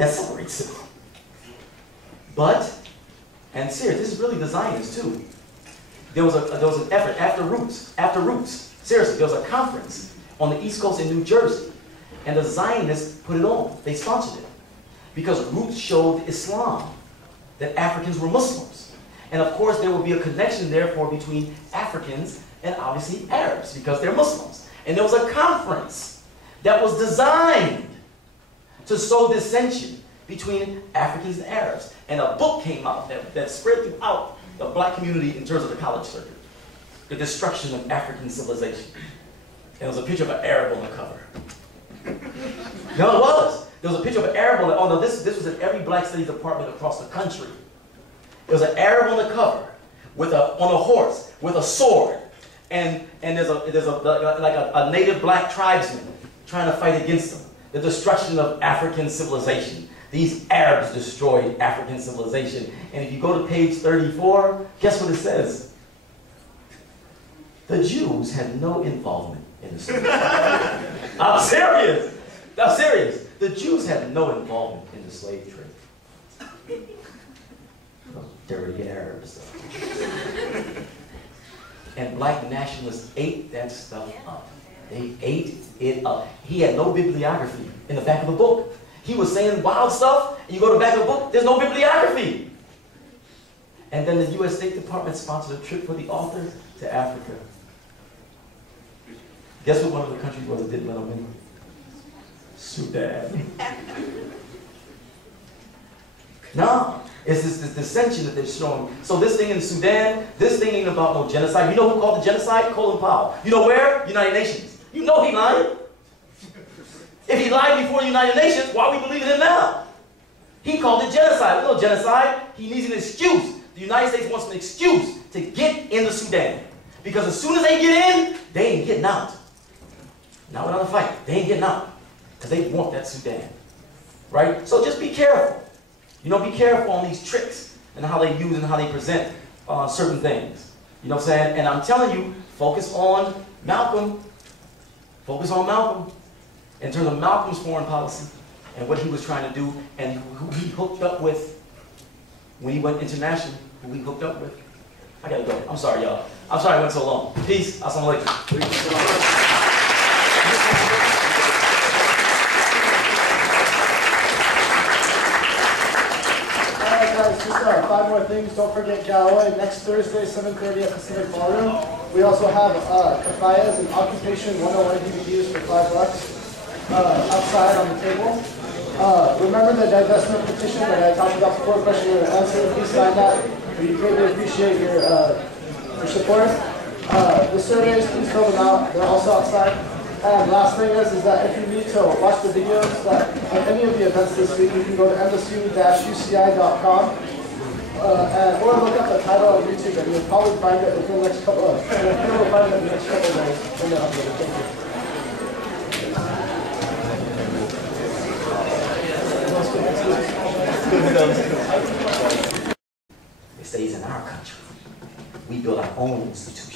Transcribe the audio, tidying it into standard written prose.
that separates them. But, and serious, this is really the Zionists too. There was an effort after Roots, seriously, there was a conference on the East Coast in New Jersey, and the Zionists put it on. They sponsored it. Because Roots showed Islam, that Africans were Muslims. And of course there will be a connection therefore between Africans and obviously Arabs, because they're Muslims. And there was a conference that was designed to sow dissension between Africans and Arabs. And a book came out that spread throughout the black community in terms of the college circuit. The Destruction of African Civilization. And there was a picture of an Arab on the cover. No, it was. There was a picture of an Arab on the, oh no, this was in every black studies department across the country. There was an Arab on the cover with on a horse with a sword. And there's a native black tribesman trying to fight against them. The destruction of African civilization. These Arabs destroyed African civilization. And if you go to page 34, guess what it says? The Jews had no involvement in the slave trade. I'm serious. I'm serious. The Jews had no involvement in the slave trade. Those dirty Arabs. And black nationalists ate that stuff up. They ate it up. He had no bibliography in the back of the book. He was saying wild stuff, and you go to the back of the book, there's no bibliography. And then the U.S. State Department sponsored a trip for the author to Africa. Guess what one of the countries was that didn't let them in? Sudan. No, it's this dissension that they're showing. So this thing in Sudan, this thing ain't about no genocide. You know who called the genocide? Colin Powell. You know where? United Nations. You know he lied. If he lied before the United Nations, why are we believing him now? He called it genocide. There's no genocide. He needs an excuse. The United States wants an excuse to get into Sudan. Because as soon as they get in, they ain't getting out. Not without a fight. They ain't getting out. Because they want that Sudan. Right? So just be careful. You know, be careful on these tricks and how they use and how they present certain things. You know what I'm saying? And I'm telling you, focus on Malcolm. Focus on Malcolm. In terms of Malcolm's foreign policy and what he was trying to do and who he hooked up with when he went international, who he hooked up with. I gotta go. I'm sorry, y'all. I'm sorry I went so long. Peace. Assalamu alaikum. Just 5 more things. Don't forget Galway next Thursday, 7:30 at Pacific Ballroom. We also have Kafayas and Occupation 101 DVDs for $5 outside on the table. Remember the divestment petition that I talked about before, question and answer. Please sign that. We greatly appreciate your support. The surveys, please fill them out. They're also outside. And last thing is that if you need to watch the videos of any of the events this week, you can go to msu-uci.com or look up the title on YouTube, and you'll probably find it within the next couple of days. When they're uploaded. Thank you. It stays in our country. We build our own institutions.